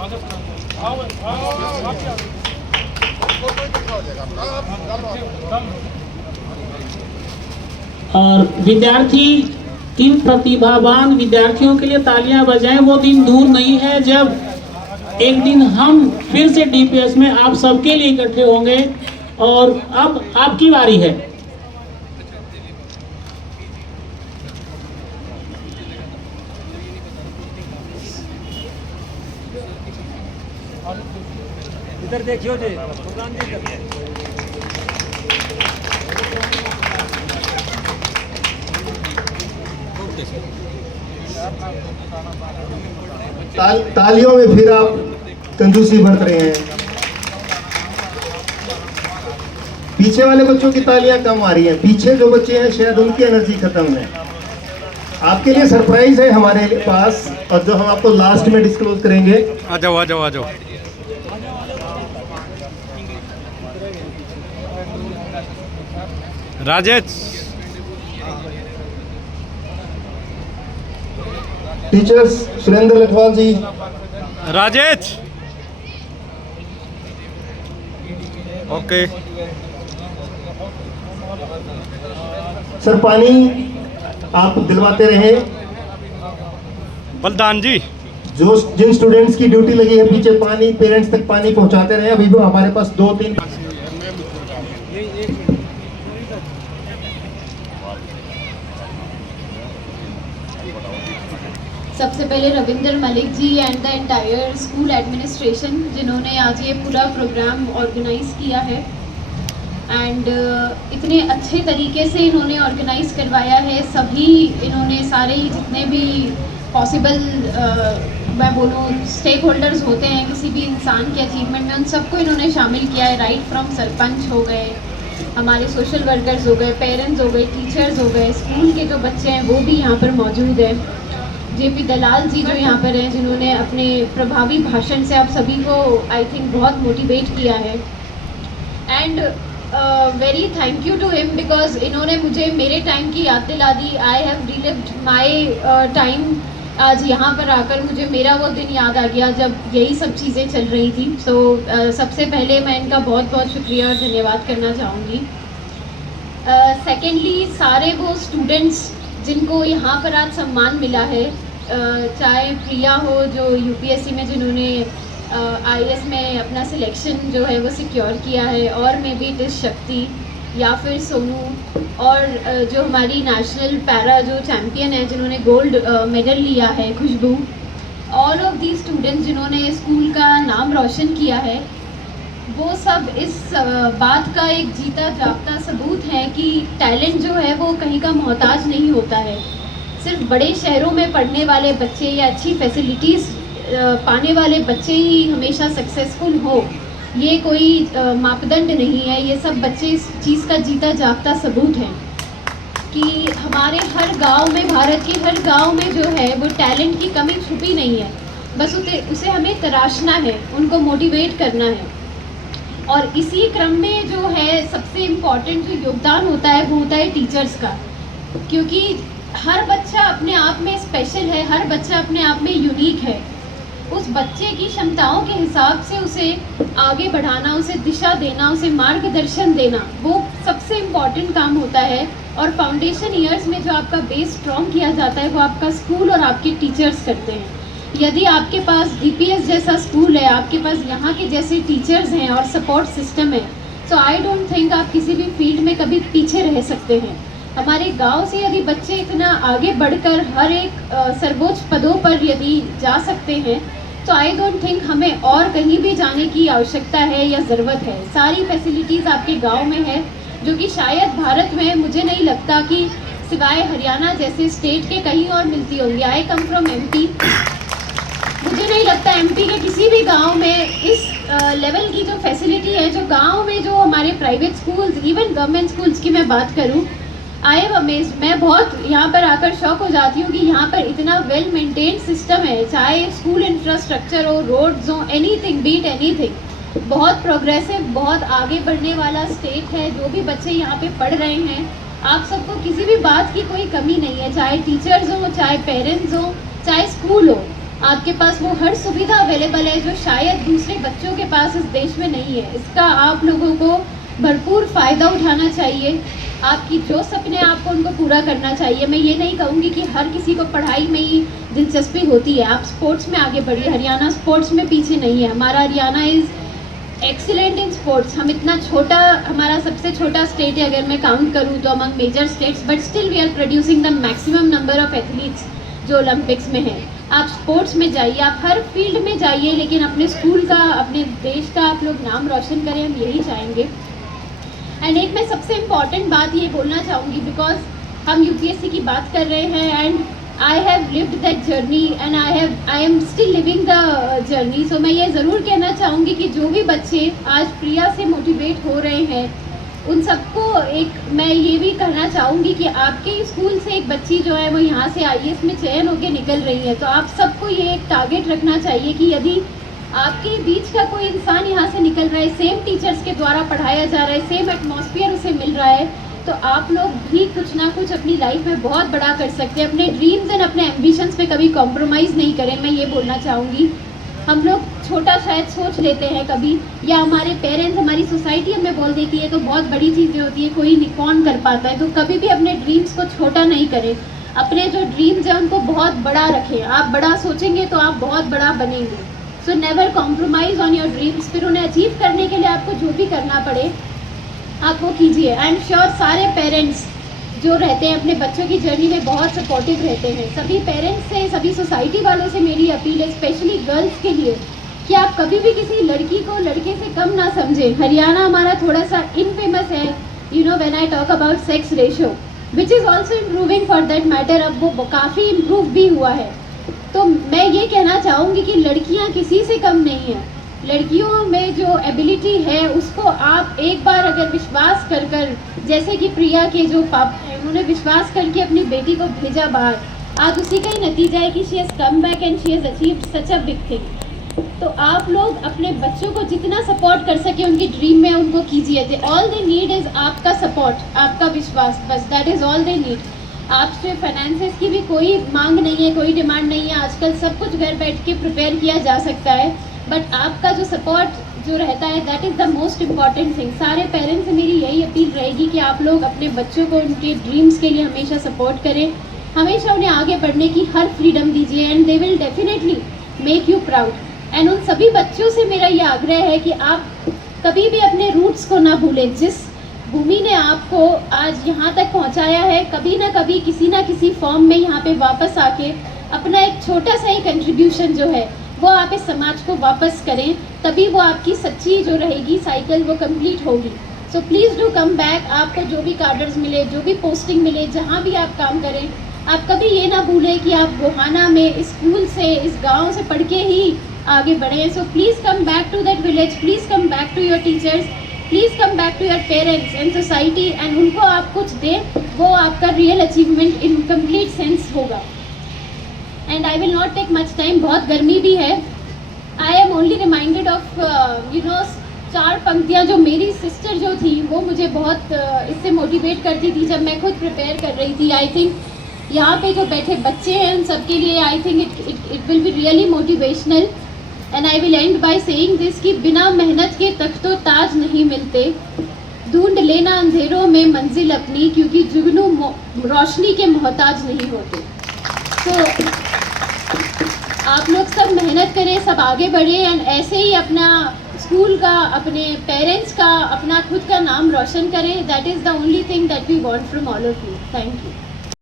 और विद्यार्थी, इन प्रतिभावान विद्यार्थियों के लिए तालियां बजाएं। वो दिन दूर नहीं है जब एक दिन हम फिर से डीपीएस में आप सबके लिए इकट्ठे होंगे। और अब आपकी बारी है। इधर देखियो जी, भगवान जी इधर। तालियों में फिर आप कंजूसी बरत रहे हैं। पीछे वाले बच्चों की तालियां कम आ रही हैं। पीछे जो बच्चे हैं शायद उनकी एनर्जी खत्म है। आपके लिए सरप्राइज है हमारे पास, और जो हम आपको लास्ट में डिस्क्लोज करेंगे। आ जाओ आ जाओ आ जाओ। राजेश, टीचर्स सुरेंद्र लखवाल जी, राजेश, ओके। सर पानी आप दिलवाते रहे। बलदान जी, जो जिन स्टूडेंट्स की ड्यूटी लगी है पीछे पानी, पेरेंट्स तक पानी पहुंचाते रहे। अभी भी हमारे पास 2-3 सबसे पहले Ravinder Malik ji and the entire school administration, जिन्होंने आज ये पूरा प्रोग्राम ऑर्गेनाइज़ किया है। एंड इतने अच्छे तरीके से इन्होंने ऑर्गेनाइज़ करवाया है। सभी इन्होंने सारे ही जितने भी पॉसिबल मैं बोलूँ स्टेक होल्डर्स होते हैं किसी भी इंसान के अचीवमेंट में, उन सबको इन्होंने शामिल किया है। राइट फ्रॉम सरपंच हो गए, हमारे सोशल वर्कर्स हो गए, पेरेंट्स हो गए, टीचर्स हो गए, स्कूल के जो बच्चे हैं वो भी यहाँ पर मौजूद हैं। जेपी दलाल जी जो यहाँ पर हैं, जिन्होंने अपने प्रभावी भाषण से आप सभी को आई थिंक बहुत मोटिवेट किया है। And very thank you to him because इन्होंने मुझे मेरे टाइम की याद दिला दी। I have relieved my time. आज यहाँ पर आकर मुझे मेरा वो दिन याद आ गया जब यही सब चीज़ें चल रही थी। सो सबसे पहले मैं इनका बहुत बहुत शुक्रिया और धन्यवाद करना चाहूँगी। सेकेंडली सारे वो स्टूडेंट्स जिनको यहाँ पर आज सम्मान मिला है, चाहे प्रिया हो जो यूपीएससी में जिन्होंने आईएएस में अपना सिलेक्शन जो है वो सिक्योर किया है, और मे बी इट इज़ शक्ति, या फिर सोनू, और जो हमारी नेशनल पैरा जो चैम्पियन है जिन्होंने गोल्ड मेडल लिया है, खुशबू। ऑल ऑफ दी स्टूडेंट्स जिन्होंने स्कूल का नाम रोशन किया है, वो सब इस बात का एक जीता जागता सबूत है कि टैलेंट जो है वो कहीं का मोहताज नहीं होता है। सिर्फ बड़े शहरों में पढ़ने वाले बच्चे या अच्छी फैसिलिटीज़ पाने वाले बच्चे ही हमेशा सक्सेसफुल हो, ये कोई मापदंड नहीं है। ये सब बच्चे इस चीज़ का जीता जागता सबूत हैं कि हमारे हर गांव में, भारत के हर गांव में जो है वो टैलेंट की कमी छुपी नहीं है। बस उसे हमें तराशना है, उनको मोटिवेट करना है। और इसी क्रम में जो है सबसे इम्पॉर्टेंट जो योगदान होता है वो होता है टीचर्स का, क्योंकि हर बच्चा अपने आप में स्पेशल है, हर बच्चा अपने आप में यूनिक है। उस बच्चे की क्षमताओं के हिसाब से उसे आगे बढ़ाना, उसे दिशा देना, उसे मार्गदर्शन देना, वो सबसे इम्पॉर्टेंट काम होता है। और फाउंडेशन ईयर्स में जो आपका बेस स्ट्रॉन्ग किया जाता है वो आपका स्कूल और आपके टीचर्स करते हैं। यदि आपके पास डीपीएस जैसा स्कूल है, आपके पास यहाँ के जैसे टीचर्स हैं और सपोर्ट सिस्टम है, तो आई डोंट थिंक आप किसी भी फील्ड में कभी पीछे रह सकते हैं। हमारे गांव से यदि बच्चे इतना आगे बढ़कर हर एक सर्वोच्च पदों पर यदि जा सकते हैं, तो आई डोंट थिंक हमें और कहीं भी जाने की आवश्यकता है या ज़रूरत है। सारी फैसिलिटीज़ आपके गांव में है, जो कि शायद भारत में मुझे नहीं लगता कि सिवाय हरियाणा जैसे स्टेट के कहीं और मिलती होंगी। आई कम फ्रॉम एमपी। मुझे नहीं लगता एमपी के किसी भी गांव में इस लेवल की जो फैसिलिटी है, जो गांव में जो हमारे private schools, even government schools की मैं बात करूं, आई एम अमेज्ड। मैं बहुत यहाँ पर आकर शौक हो जाती हूँ कि यहाँ पर इतना वेल मेंटेन्ड सिस्टम है, चाहे स्कूल इंफ्रास्ट्रक्चर हो, रोड्स हो, एनीथिंग बीट एनीथिंग। बहुत प्रोग्रेसिव, बहुत आगे बढ़ने वाला स्टेट है। जो भी बच्चे यहाँ पे पढ़ रहे हैं, आप सबको किसी भी बात की कोई कमी नहीं है, चाहे टीचर्स हो, चाहे पेरेंट्स हो, चाहे स्कूल हो। आपके पास वो हर सुविधा अवेलेबल है जो शायद दूसरे बच्चों के पास इस देश में नहीं है। इसका आप लोगों को भरपूर फ़ायदा उठाना चाहिए। आपकी जो सपने आपको उनको पूरा करना चाहिए। मैं ये नहीं कहूँगी कि हर किसी को पढ़ाई में ही दिलचस्पी होती है, आप स्पोर्ट्स में आगे बढ़िए। हरियाणा स्पोर्ट्स में पीछे नहीं है। हमारा Haryana is excellent in sports. हम इतना छोटा, हमारा सबसे छोटा स्टेट है अगर मैं काउंट करूँ तो among major states, but still we are producing the maximum number of athletes जो ओलंपिक्स में हैं। आप स्पोर्ट्स में जाइए, आप हर फील्ड में जाइए, लेकिन अपने स्कूल का, अपने देश का आप लोग नाम रोशन करें, हम यही चाहेंगे। एंड एक मैं सबसे इम्पॉर्टेंट बात ये बोलना चाहूँगी, बिकॉज हम यूपीएससी की बात कर रहे हैं and I have lived that journey and I am still living the journey. सो मैं ये ज़रूर कहना चाहूँगी कि जो भी बच्चे आज प्रिया से मोटिवेट हो रहे हैं, उन सबको एक मैं ये भी कहना चाहूँगी कि आपके स्कूल से एक बच्ची जो है वो यहाँ से आईएएस में चयन होकर निकल रही है, तो आप सबको ये एक टारगेट रखना चाहिए कि यदि आपके बीच का कोई इंसान यहाँ से निकल रहा है, सेम टीचर्स के द्वारा पढ़ाया जा रहा है, सेम एटमॉस्फेयर उसे मिल रहा है, तो आप लोग भी कुछ ना कुछ अपनी लाइफ में बहुत बड़ा कर सकते हैं। अपने ड्रीम्स एंड अपने एम्बिशंस पे कभी कॉम्प्रोमाइज़ नहीं करें, मैं ये बोलना चाहूँगी। हम लोग छोटा शायद सोच लेते हैं कभी, या हमारे पेरेंट्स, हमारी सोसाइटी हमें बोल देती है तो बहुत बड़ी चीज़ें होती है, कोई नहीं, कौन कर पाता है। तो कभी भी अपने ड्रीम्स को छोटा नहीं करें, अपने जो ड्रीम्स हैं उनको बहुत बड़ा रखें। आप बड़ा सोचेंगे तो आप बहुत बड़ा बनेंगे। So never compromise on your dreams. फिर उन्हें अचीव करने के लिए आपको जो भी करना पड़े आप वो कीजिए। आई एम श्योर सारे पेरेंट्स जो रहते हैं अपने बच्चों की जर्नी में बहुत सपोर्टिव रहते हैं। सभी पेरेंट्स से, सभी सोसाइटी वालों से मेरी अपील है, स्पेशली गर्ल्स के लिए, कि आप कभी भी किसी लड़की को लड़के से कम ना समझें। हरियाणा हमारा थोड़ा सा इनफेमस है, you know, when I talk about sex ratio which is also improving for that matter. अब वो काफ़ी इम्प्रूव भी हुआ है। तो मैं ये कहना चाहूँगी कि लड़कियाँ किसी से कम नहीं हैं। लड़कियों में जो एबिलिटी है उसको आप एक बार अगर विश्वास कर कर, जैसे कि प्रिया के जो पापा हैं उन्होंने विश्वास करके अपनी बेटी को भेजा बाहर, आज उसी का ही नतीजा है कि she has come back and she has achieved such a big thing. तो आप लोग अपने बच्चों को जितना सपोर्ट कर सके उनकी ड्रीम में उनको कीजिए। ऑल दे नीड इज़ आपका सपोर्ट, आपका विश्वास, बस that is all they need. आपसे फाइनेंसेस की भी कोई मांग नहीं है, कोई डिमांड नहीं है। आजकल सब कुछ घर बैठ के प्रिपेयर किया जा सकता है, बट आपका जो सपोर्ट जो रहता है that is the most important thing. सारे पेरेंट्स से मेरी यही अपील रहेगी कि आप लोग अपने बच्चों को उनके ड्रीम्स के लिए हमेशा सपोर्ट करें, हमेशा उन्हें आगे बढ़ने की हर फ्रीडम दीजिए and they will definitely make you proud. And उन सभी बच्चों से मेरा ये आग्रह है कि आप कभी भी अपने रूट्स को ना भूलें। जिस भूमि ने आपको आज यहाँ तक पहुँचाया है, कभी ना कभी किसी ना किसी फॉर्म में यहाँ पे वापस आके अपना एक छोटा सा ही कंट्रीब्यूशन जो है वो आप इस समाज को वापस करें, तभी वो आपकी सच्ची जो रहेगी साइकिल वो कंप्लीट होगी। So please do come back. आपको जो भी कार्डर्स मिले, जो भी पोस्टिंग मिले, जहाँ भी आप काम करें, आप कभी ये ना भूलें कि आप गोहाना में इस स्कूल से, इस गाँव से पढ़ के ही आगे बढ़े। So please come back to that village, please come back to your teachers, please come back to your parents and society, and उनको आप कुछ दें, वो आपका real achievement in complete sense होगा। And I will not take much time, बहुत गर्मी भी है। I am only reminded of you know 4 पंक्तियाँ जो मेरी सिस्टर जो थी वो मुझे बहुत इससे मोटिवेट करती थी जब मैं खुद प्रिपेयर कर रही थी। आई थिंक यहाँ पे जो बैठे बच्चे हैं उन सबके लिए I think it will be really motivational. And I will and by saying this कि बिना मेहनत के तख्तो ताज नहीं मिलते, ढूंढ लेना अंधेरों में मंजिल अपनी, क्योंकि जुगनू रोशनी के मोहताज नहीं होते। तो आप लोग सब मेहनत करें, सब आगे बढ़े एंड ऐसे ही अपना स्कूल का, अपने पेरेंट्स का, अपना खुद का नाम रोशन करें। That is the only thing that we want from all of you. Thank you.